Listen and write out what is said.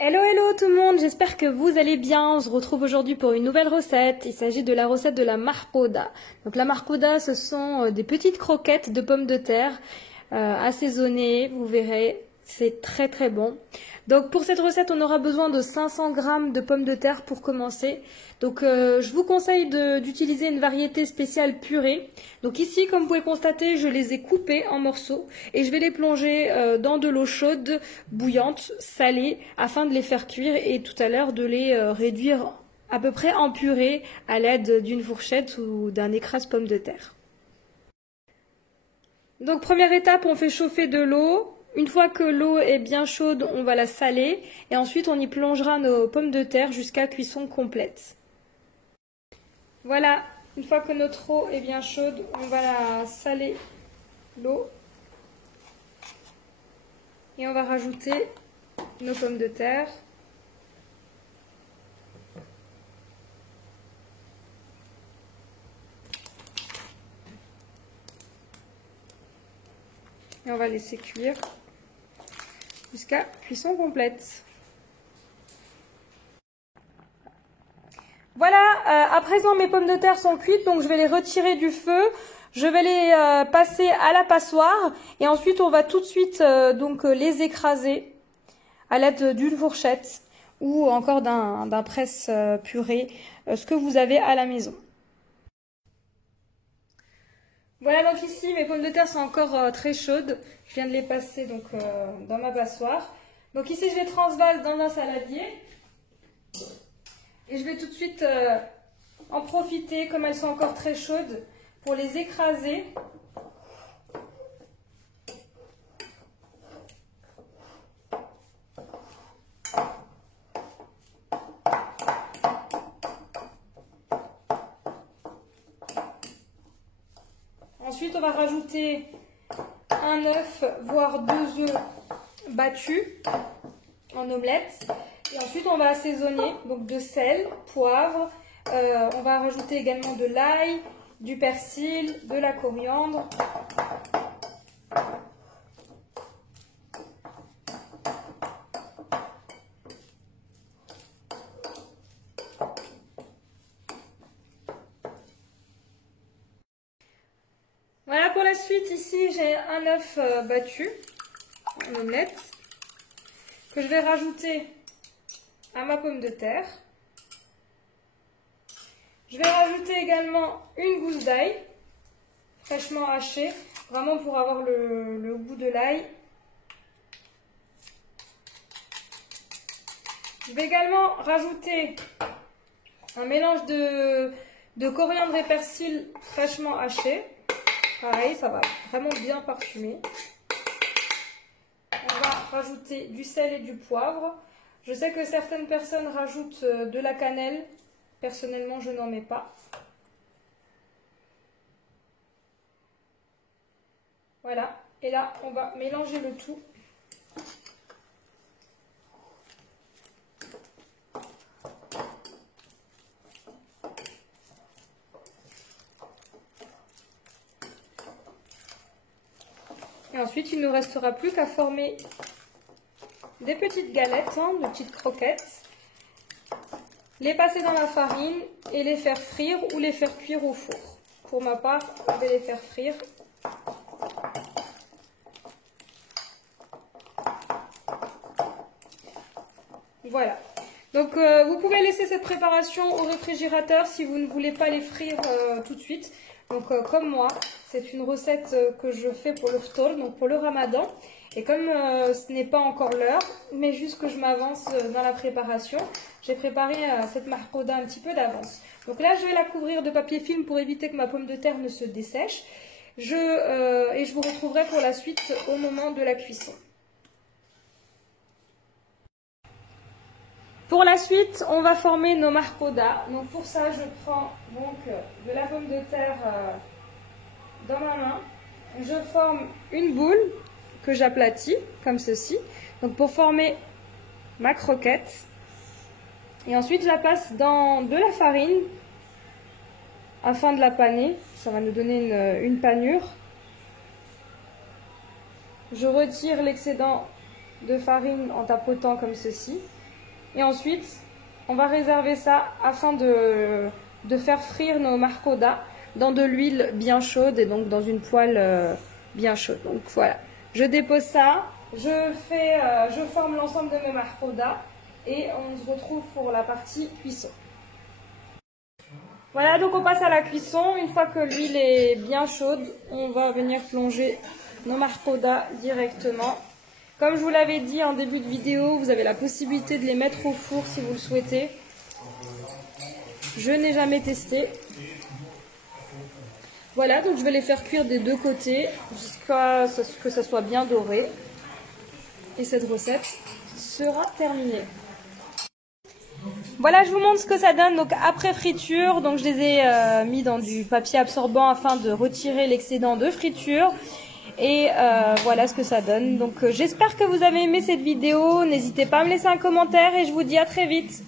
Hello hello tout le monde, j'espère que vous allez bien. On se retrouve aujourd'hui pour une nouvelle recette. Il s'agit de la recette de la marcoda. Donc la marcoda, ce sont des petites croquettes de pommes de terre assaisonnées, vous verrez, c'est très très bon. Donc pour cette recette, on aura besoin de 500 g de pommes de terre pour commencer. Donc je vous conseille d'utiliser une variété spéciale purée. Donc ici, comme vous pouvez constater, je les ai coupées en morceaux et je vais les plonger dans de l'eau chaude, bouillante, salée, afin de les faire cuire et tout à l'heure de les réduire à peu près en purée à l'aide d'une fourchette ou d'un écrase pomme de terre. Donc première étape, on fait chauffer de l'eau. Une fois que l'eau est bien chaude, on va la saler et ensuite on y plongera nos pommes de terre jusqu'à cuisson complète. Voilà, une fois que notre eau est bien chaude, on va la saler l'eau et on va rajouter nos pommes de terre. Et on va laisser cuire jusqu'à cuisson complète. Voilà, à présent mes pommes de terre sont cuites, donc je vais les retirer du feu. Je vais les passer à la passoire et ensuite on va tout de suite les écraser à l'aide d'une fourchette ou encore d'un presse purée, ce que vous avez à la maison. Voilà, donc ici mes pommes de terre sont encore très chaudes. Je viens de les passer dans ma passoire. Donc ici je les transvase dans un saladier. Et je vais tout de suite en profiter, comme elles sont encore très chaudes, pour les écraser. Ensuite, on va rajouter un œuf, voire 2 œufs battus en omelette. Et ensuite, on va assaisonner donc de sel, poivre. On va rajouter également de l'ail, du persil, de la coriandre. Voilà, pour la suite, ici j'ai un œuf battu en omelette que je vais rajouter à ma pomme de terre. Je vais rajouter également une gousse d'ail fraîchement hachée, vraiment pour avoir le goût de l'ail. Je vais également rajouter un mélange de coriandre et persil fraîchement haché. Pareil, ça va vraiment bien parfumer. On va rajouter du sel et du poivre. Je sais que certaines personnes rajoutent de la cannelle. Personnellement, je n'en mets pas. Voilà. Et là, on va mélanger le tout. Et ensuite, il ne nous restera plus qu'à former des petites galettes, de petites croquettes. Les passer dans la farine et les faire frire ou les faire cuire au four. Pour ma part, je vais les faire frire. Voilà. Donc vous pouvez laisser cette préparation au réfrigérateur si vous ne voulez pas les frire tout de suite. Donc comme moi, c'est une recette que je fais pour le ftour, donc pour le ramadan. Et comme ce n'est pas encore l'heure, mais juste que je m'avance dans la préparation, j'ai préparé cette marcoda un petit peu d'avance. Donc là, je vais la couvrir de papier film pour éviter que ma pomme de terre ne se dessèche. Et je vous retrouverai pour la suite au moment de la cuisson. Pour la suite, on va former nos marcoda. Donc pour ça, je prends de la pomme de terre dans ma main. Je forme une boule que j'aplatis comme ceci. Donc pour former ma croquette. Et ensuite, je la passe dans de la farine afin de la paner. Ça va nous donner une panure. Je retire l'excédent de farine en tapotant comme ceci. Et ensuite, on va réserver ça afin de faire frire nos marcoda dans de l'huile bien chaude et donc dans une poêle bien chaude. Donc voilà, je dépose ça, je forme l'ensemble de mes marcoda et on se retrouve pour la partie cuisson. Voilà, donc on passe à la cuisson. Une fois que l'huile est bien chaude, on va venir plonger nos marcoda directement. Comme je vous l'avais dit en début de vidéo, vous avez la possibilité de les mettre au four si vous le souhaitez. Je n'ai jamais testé. Voilà, donc je vais les faire cuire des deux côtés jusqu'à ce que ça soit bien doré. Et cette recette sera terminée. Voilà, je vous montre ce que ça donne donc après friture. Donc je les ai mis dans du papier absorbant afin de retirer l'excédent de friture. Et voilà ce que ça donne. Donc j'espère que vous avez aimé cette vidéo. N'hésitez pas à me laisser un commentaire et je vous dis à très vite.